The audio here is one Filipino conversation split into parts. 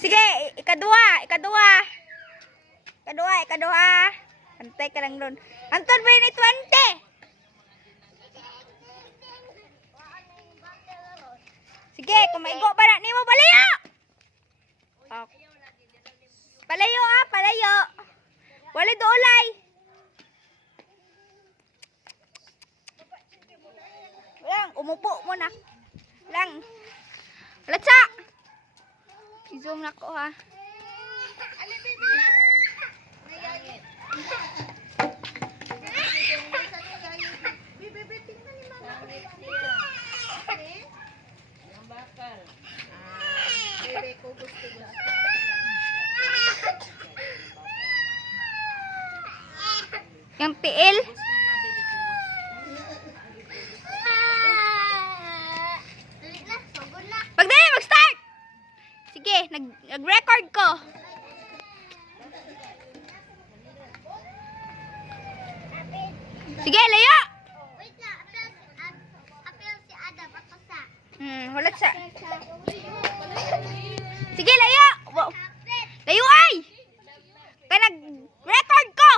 Sige, ikaduha. Antay ka lang doon. Anton, ba ni 20? Sige, kung maigo pa na, ni mo palayo! Oh. Palayo. Wala doolay. Lang, umupo mo na. Lang. Latsa! I-zoom na ko ha. Yang tiil. Pagdali, mag-start! Sige, nag-record ko. Sige, layo! Wait na, apel si Adam at Pasa. Hulat siya. Sige, layo! Wow. Layo ay! Kaya nag-record ko!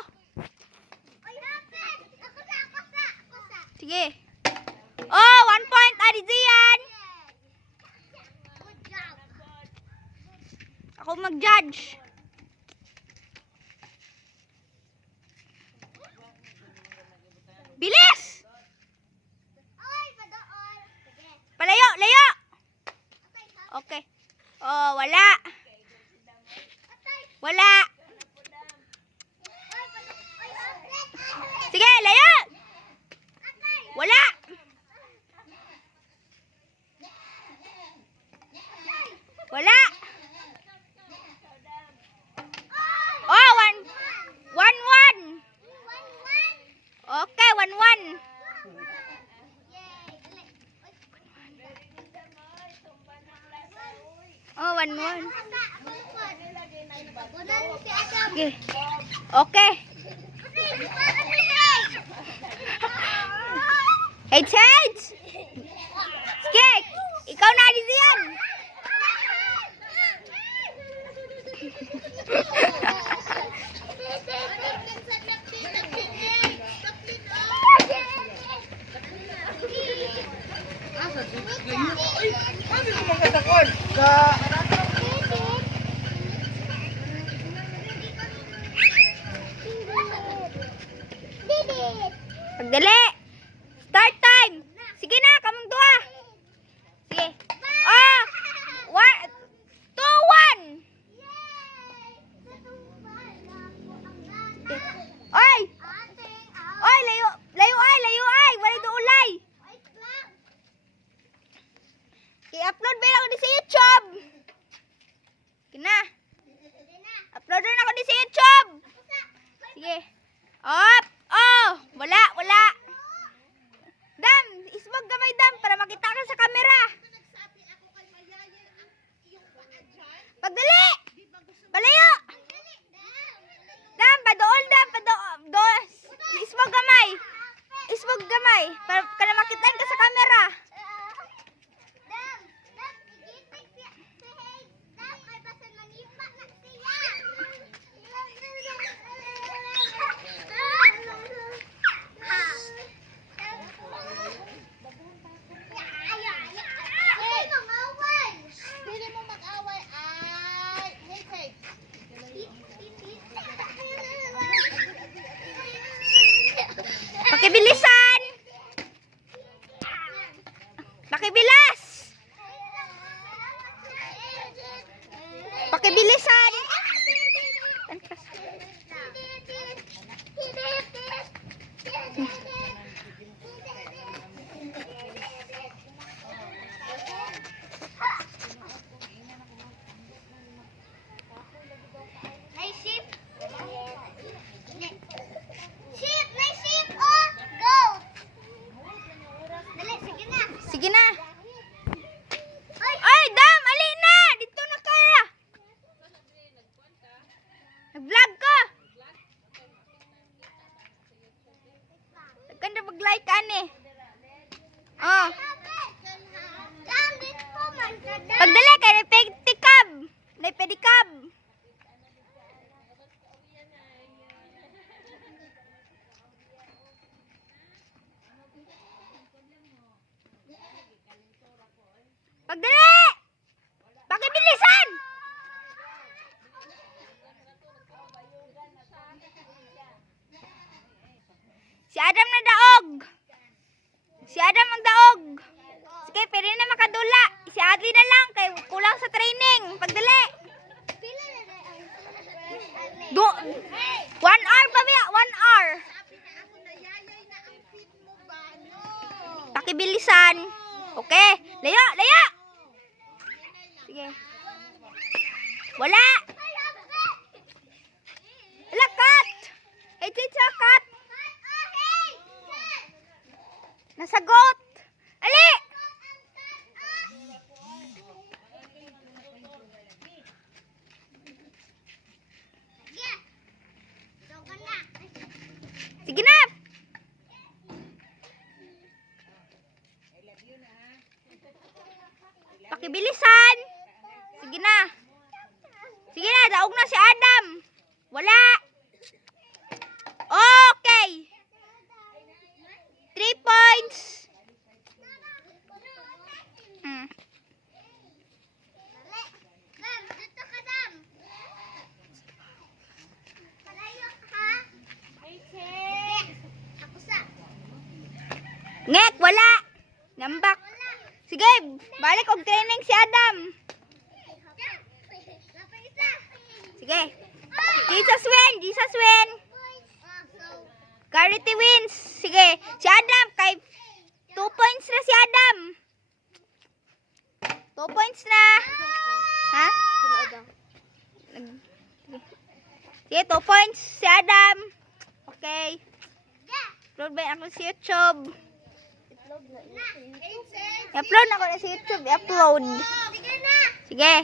Sige. Oh, 1 point, Arizian! Good job. Ako mag-judge. Bilis! Oy, padoon. Sige. Palayo, layo! Okay. Oh, wala. Wala. Sige, layo! Wala! Wala! Oh, 1-1. Okay, 1-1. Oh, 1-1. Okay. Okay. Heads! Sige, ikaw na din yan. Pagdali. Start time. Sige na, kamong dua. Sige. Oh, 2-1. Oy! Oy, layo ay. Wala doolay. I-upload ba ako sa YouTube? Kina. Upload na ako sa YouTube. Sige. Up. Oh, wala. Dam, ismog gamay dam para makita ka sa camera. Pagdali. Balayo. Dam, padool. Ismog gamay para makitaan ka sa camera. Pakibilisan! Pakibilas! Pakibilisan! Sige na. Ay, dam, ali na. Dito na kaya. Nag-vlog ka. Wala. Ala, cut. Hey, teacher, cut. Nasagot. Ali. Sige na. Pakibilisan. Sige na. Sige na, daog na si Adam. Wala. Okay. 3 points. Ngek, wala. Nambak. Sige, balik og training si Adam. Sige. Jesus win. Garrity wins. Sige, si Adam kay 2 points na si Adam. 2 points na. Ha? Sige, 2 points si Adam. Okay. Upload ba ako sa YouTube? I-upload na ako na sa YouTube. I-upload. Sige.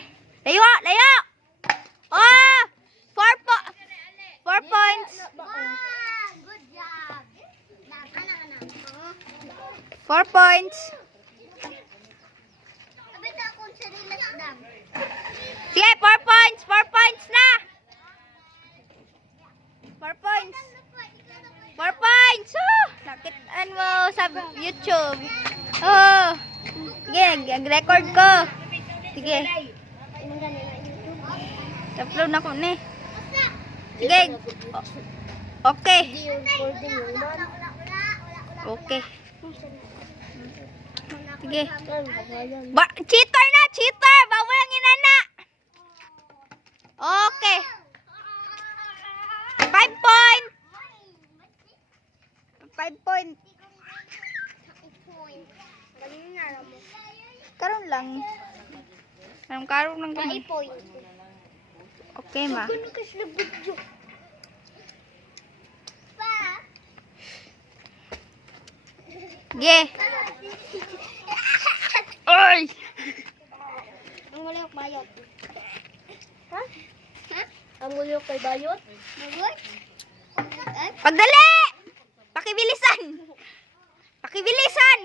Layo, layo. Oh! 4 points. 4 points. Sige, 4 points. 4 points na. 4 points. 4 points. Nakitaan mo sa YouTube. Oh. Sige, nag-record ko. Sige. Upload na ko ni. Sige. Okay. Okay. Sige. Cheater na, cheater. Bawal ang inana. Okay. 5 points. 5 points. Karon lang. Karon lang kami. Okay, ma. Ge. Oy. Ang ulok bayot. Ha? Ang ulok kay bayot? Bayot? Pagdali! Pakibilisan! Pakibilisan!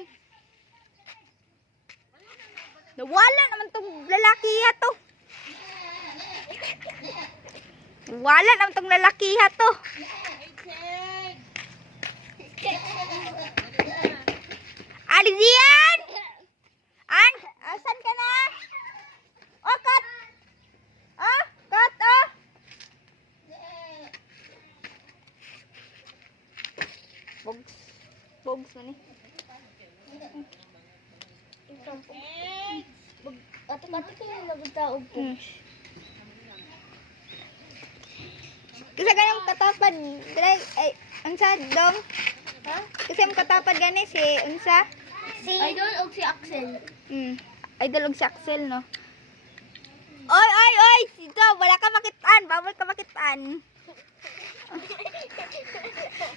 Nawala naman tong lalakiha to. Nawala naman tong lalakiha to. Alizian! Asan ka na? Oh, cut! Oh, cut, oh! Bogs man eh. Ato-ato kayo nagtaog po. Kasi ganyan katapad. Ay, unsa dong? Ha? Kasi ang katapad gani si unsa? Idol o si Axel? Idol og si Axel, no? Oy! Dito, wala ka makitaan. Bawal ka makitaan.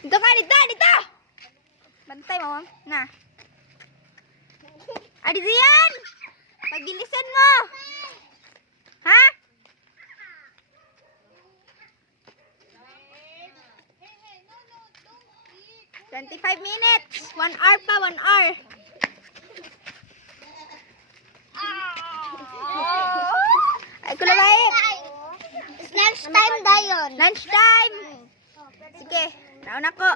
Dito ka, dito! Bantay mo, ma'am. Na. Adizian! Pagbilisan mo! Ha? No, 25 minutes. 1 hour pa, 1 hour. Ay, kulabay. Lunch time dayon. Lunch time. Sige, nauna ko.